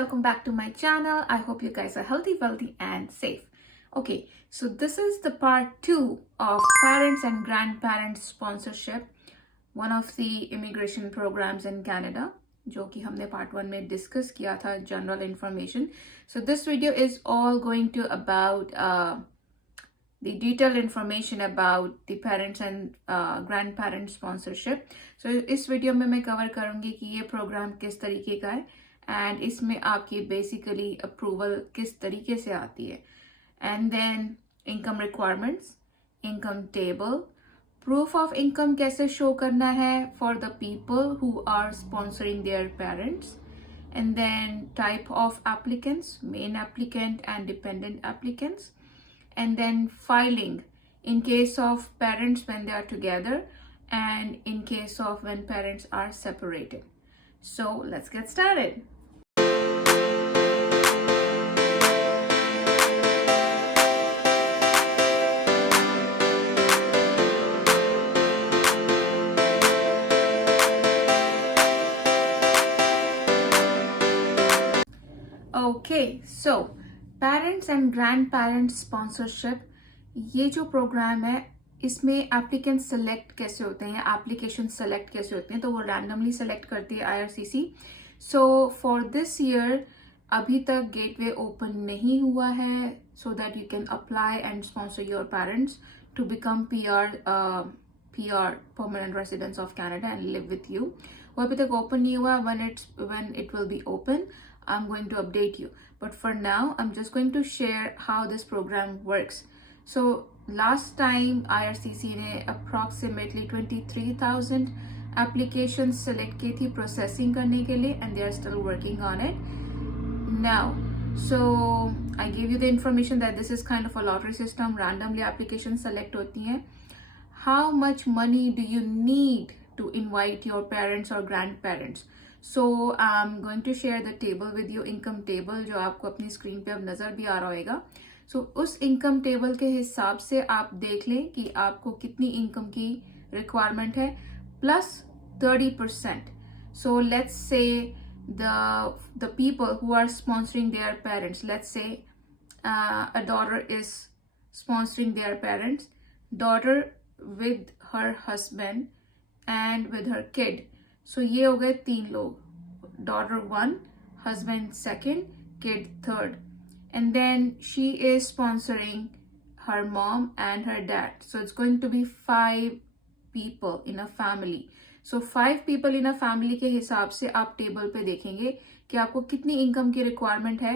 welcome back to my channel. I hope you guys are healthy, wealthy and safe. Okay, so this is the part 2 of parents and grandparents sponsorship, one of the immigration programs in Canada, जो कि हमने part 1 में discuss किया था, general information. So this video is all going to about the detailed information about the parents and grandparent sponsorship. So इस video में मैं cover करूँगी कि ये प्रोग्राम किस तरीके का है एंड इसमें आपकी बेसिकली अप्रूवल किस तरीके से आती है and then income requirements, income table, proof of income कैसे शो करना है for the people who are sponsoring their parents, and then type of applicants, main applicant and dependent applicants, and then filing in case of parents when they are together and in case of when parents are separated. So let's get started. Okay, so parents and grand parents sponsorship, ये जो programme है इसमें applicant select कैसे होते हैं, application select कैसे होते हैं, तो वो रैंडमली सेलेक्ट करती है IRCC. So for this year अभी तक गेटवे ओपन नहीं हुआ है so that you can apply and sponsor your parents to become PR permanent residents of Canada and live with you. वो अभी तक ओपन नहीं हुआ. when it will be open, I'm going to update you. But for now, I'm just going to share how this program works. So last time IRCC ने approximately 23,000 applications select की थी processing करने के लिए and they are still working on it. Now, so I gave you the information that this is kind of a lottery system, randomly applications select होती हैं. How much money do you need to invite your parents or grandparents? So I'm going to share the table with you, income table, जो आपको अपनी screen पे अब नजर भी आ रहा होगा. So उस income table के हिसाब से आप देख लें कि आपको कितनी इनकम की रिक्वायरमेंट है plus 30%. So let's say the people who are sponsoring their parents, let's say a daughter is sponsoring their parents, daughter with her husband and with her kid. So ये हो गए 3 लोग, daughter 1, husband 2nd, kid 3rd, and then she is sponsoring her mom and her dad. So it's going to be 5 people in a family. So 5 people in a family के हिसाब से आप table पे देखेंगे कि आपको कितनी इनकम की रिक्वायरमेंट है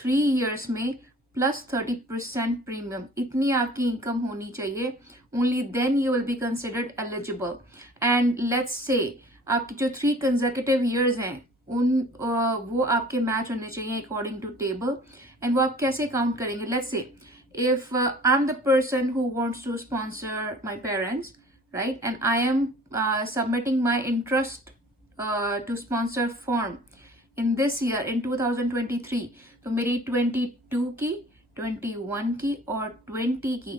3 years में प्लस 30% प्रीमियम. इतनी आपकी इनकम होनी चाहिए. Only then you will be considered eligible. And let's say आपकी जो 3 कंसेक्यूटिव ईयर्स हैं वो आपके मैच होने चाहिए अकॉर्डिंग टू टेबल. एंड वो आप कैसे काउंट करेंगे? Let's say if I am the person who wants to sponsor my parents, right, and I am submitting my interest to sponsor form in this year in 2023, तो मेरी 22 की, 21 की और 20 की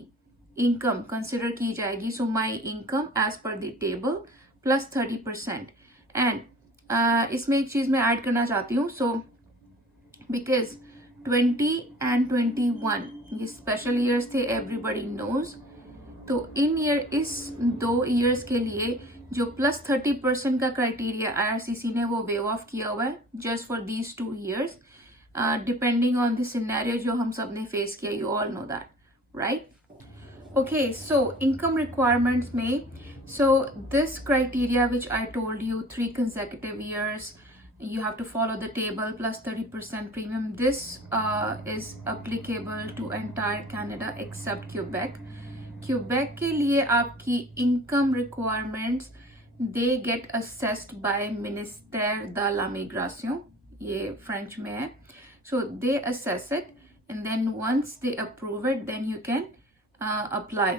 इनकम कंसिडर की जाएगी. So my income as per the table plus 30%. And इसमें एक चीज मैं ऐड करना चाहती हूँ. सो बिकॉज 20 एंड 21 ये स्पेशल ईयर्स थे, एवरीबडी नोज. तो इस 2 ईयर्स के लिए जो प्लस 30% का क्राइटेरिया आईआरसीसी ने वो वेव ऑफ किया हुआ है just for these 2 years, depending on the scenario जो हम सब ने फेस किया. You all know that, right? Okay, so income requirements में, so this criteria which I told you, 3 consecutive years, you have to follow the table plus 30% premium. This is applicable to entire Canada except Quebec. Quebec के लिए आपकी income requirements they get assessed by Ministère de l'Immigration, ये French में है. So they assess it and then once they approve it, then you can apply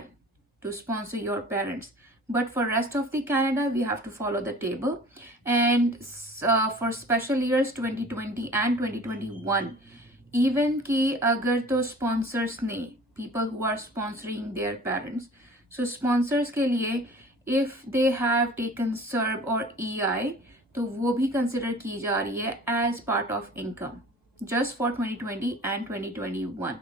to sponsor your parents. But for rest of the Canada we have to follow the table. And for special years 2020 and 2021, even कि अगर तो sponsors ने, people who are sponsoring their parents, so sponsors के लिए if they have taken SERB or EI, तो वो भी consider की जा रही है as part of income. just for 2020 and 2021.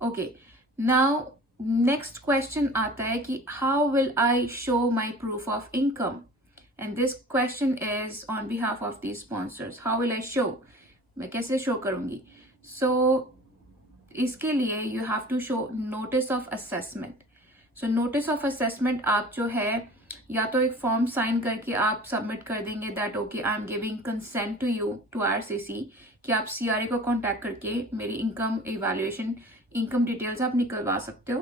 Okay, now next question आता है कि how will I show my proof of income? And this question is on behalf of these sponsors. How will I show? मैं कैसे show करूँगी? So इसके लिए you have to show notice of assessment. So notice of assessment आप जो है या तो एक फॉर्म साइन करके आप सबमिट कर देंगे that okay I am giving consent to you to RCC कि आप सीआरए को कांटेक्ट करके मेरी इनकम इवैल्यूएशन इनकम डिटेल्स आप निकलवा सकते हो,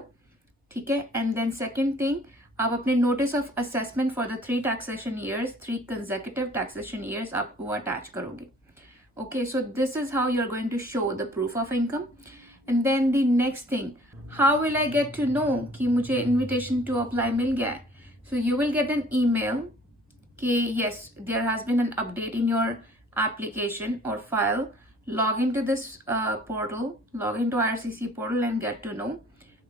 ठीक है. एंड देन सेकंड थिंग, आप अपने notice of assessment for the 3 taxation years, 3 consecutive taxation years आप वो अटैच करोगे. Okay, so this is how you are going to show the proof of income. And then the next thing, how will I get to know कि मुझे invitation to apply मिल गया है. So you will get an email कि yes, there has been an update in your application or file. Log into this portal, log into IRCC portal and get to know.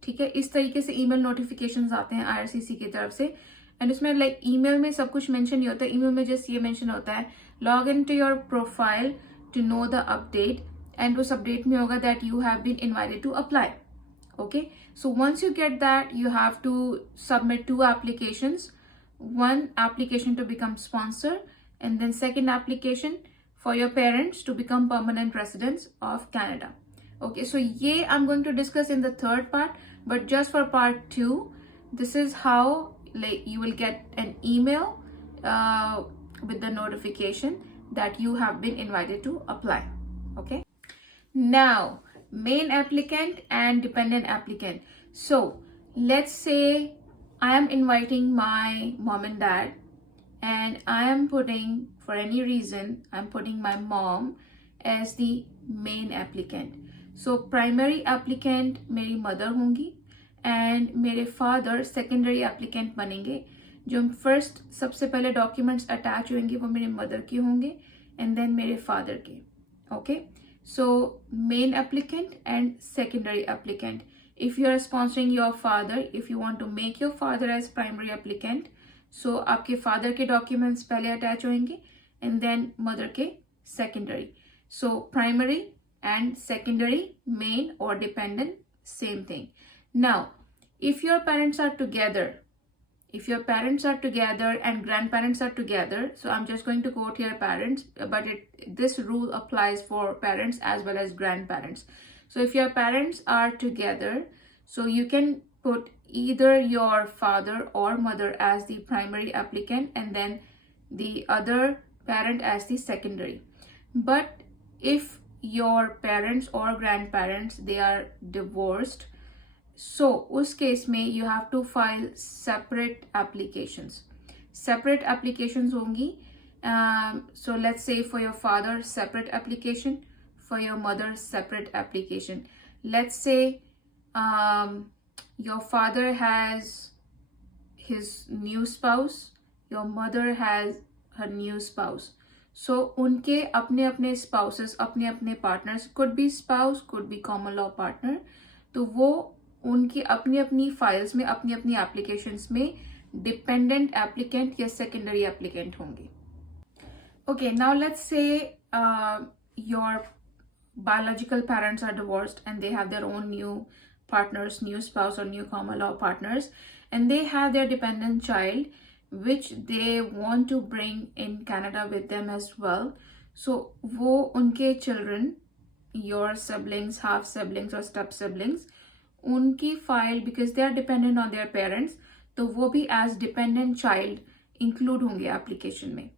ठीक है, इस तरीके से email notifications आते हैं IRCC की तरफ से. एंड उसमें लाइक email में सब कुछ mention नहीं होता है. email में just ये mention होता है log into your profile to know the update. And उस update में होगा that you have been invited to apply. Okay, so once you get that, you have to submit 2 applications. One application to become sponsor, and then second application for your parents to become permanent residents of Canada. Okay, so yeah, I'm going to discuss in the third part, but just for part 2, this is how like you will get an email with the notification that you have been invited to apply. Okay, now main applicant and dependent applicant. So let's say I am inviting my mom and dad and I am putting, for any reason, I'm putting my mom as the main applicant. So primary applicant मेरी mother होंगी and मेरे father secondary applicant बनेंगे. जो first सबसे पहले documents attach होंगे वो मेरे mother के होंगे and then मेरे father के. Okay, so main applicant and secondary applicant. If you are sponsoring your father, if you want to make your father as primary applicant, so आपके father के documents पहले attach होंगे and then mother के secondary. So primary and secondary, main or dependent, same thing. Now if your parents are together, if your parents are together and grandparents are together, so I'm just going to quote here parents, but this rule applies for parents as well as grandparents. So if your parents are together, so you can put either your father or mother as the primary applicant and then the other parent as the secondary. But if your parents or grandparents, they are divorced, so उस case में you have to file separate applications. Separate applications होंगी. So let's say for your father separate application, for your mother separate application. Let's say your father has his new spouse, your mother has her new spouse. So उनके अपने अपने spouses, अपने अपने partners, could be spouse, could be common law partner, तो वो उनकी अपनी अपनी फाइल्स में अपनी अपनी एप्लीकेशंस में डिपेंडेंट एप्लीकेंट या सेकेंडरी एप्लीकेंट होंगे. Okay, now let's say your biological parents are divorced and they have their own new partners, new spouse or new common law partners, and they have their dependent child which they want to bring in Canada with them as well. So वो उनके children, your siblings, half siblings or step siblings, उनकी file because they are dependent on their parents, तो वो भी as dependent child include होंगे application में.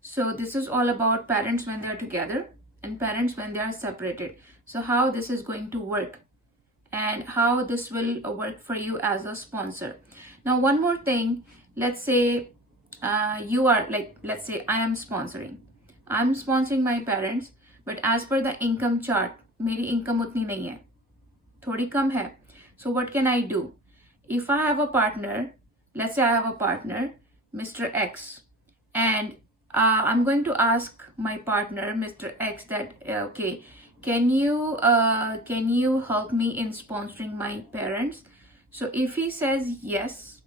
So this is all about parents when they are together and parents when they are separated. So how this is going to work and how this will work for you as a sponsor. Now one more thing, let's say you are like, let's say I'm sponsoring my parents, but as per the income chart मेरी income उतनी नहीं है, थोड़ी कम है. So what can I do? If I have a partner, let's say I have a partner, Mr. X, and I'm going to ask my partner, Mr. X, that okay, can you help me in sponsoring my parents? So if he says yes,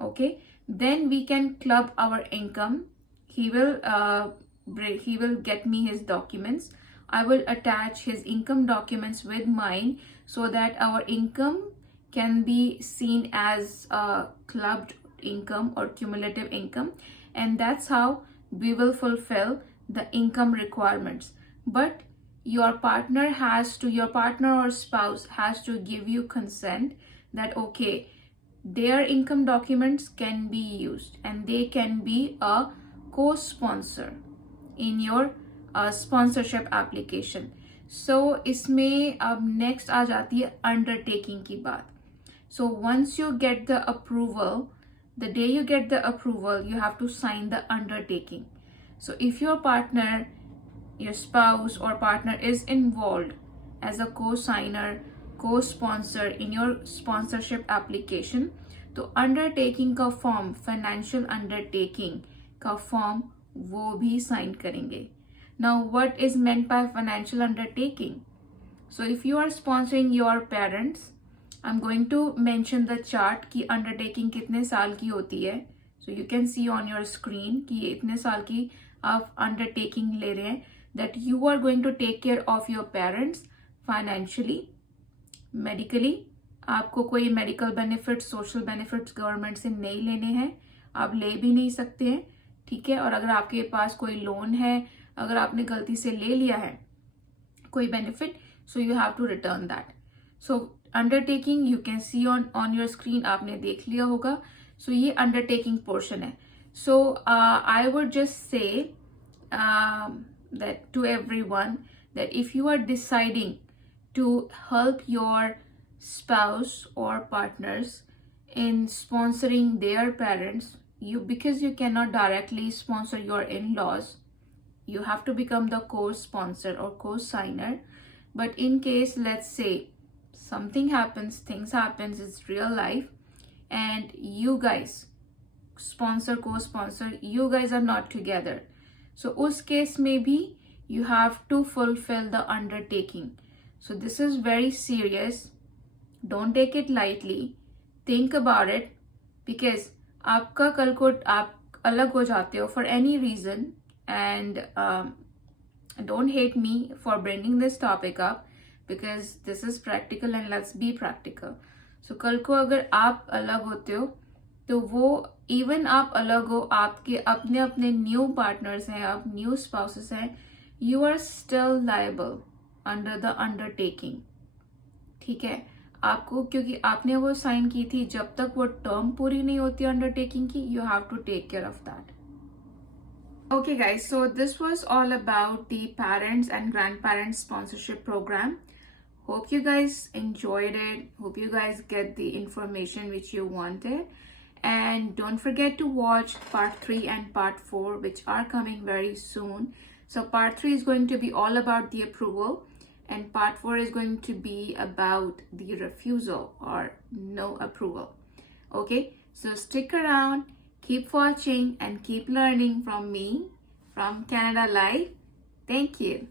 okay, then we can club our income. He will get me his documents I will attach his income documents with mine so that our income can be seen as a clubbed income or cumulative income, and that's how we will fulfill the income requirements. But your partner or spouse has to give you consent that okay, their income documents can be used and they can be a co-sponsor in your sponsorship application. So इसमें अब next आ जाती है undertaking की बात. So once you get the approval, the day you get the approval, you have to sign the undertaking. So if your partner, your spouse or partner is involved as a co-signer, co-sponsor in your sponsorship application, तो undertaking का form, financial undertaking का form वो भी sign करेंगे. Now what is meant by financial undertaking? So if you are sponsoring your parents, I'm going to mention the chart कि undertaking कितने साल की होती है. So you can see on your screen कि ये इतने साल की आप undertaking ले रहे हैं, that you are going to take care of your parents financially, medically. आपको कोई medical benefits, social benefits government से नहीं लेने हैं, आप ले भी नहीं सकते हैं, ठीक है. और अगर आपके पास कोई लोन है, अगर आपने गलती से ले लिया है कोई benefit, so you have to return that. So undertaking you can see on your screen, आपने देख लिया होगा. So ये undertaking portion है. So I would just say that to everyone, that if you are deciding to help your spouse or partners in sponsoring their parents, because you cannot directly sponsor your in-laws, you have to become the co-sponsor or co-signer. But in case, let's say something happens, things happens, it's real life, and you guys sponsor, co-sponsor, you guys are not together, so us case maybe you have to fulfill the undertaking. So this is very serious, don't take it lightly, think about it, because आपका कल को आप अलग हो जाते हो for any reason, and don't hate me for bringing this topic up because this is practical and let's be practical. So कल को अगर आप अलग होते हो तो वो even आप अलग हो, आपके अपने अपने new partners हैं, आप new spouses हैं, you are still liable under the undertaking, ठीक है. आपको क्योंकि आपने वो साइन की थी, जब तक वो टर्म पूरी नहीं होती अंडरटेकिंग की, you have to take care of that. Okay guys, so this was all about the parents and grandparents sponsorship program. Hope you guys enjoyed it. Hope you guys get the information which you wanted. And don't forget to watch part 3 and part 4, which are coming very soon. So part 3 is going to be all about the approval, and part 4 is going to be about the refusal or no approval. Okay, so stick around, keep watching and keep learning from me, from Canada Live. Thank you.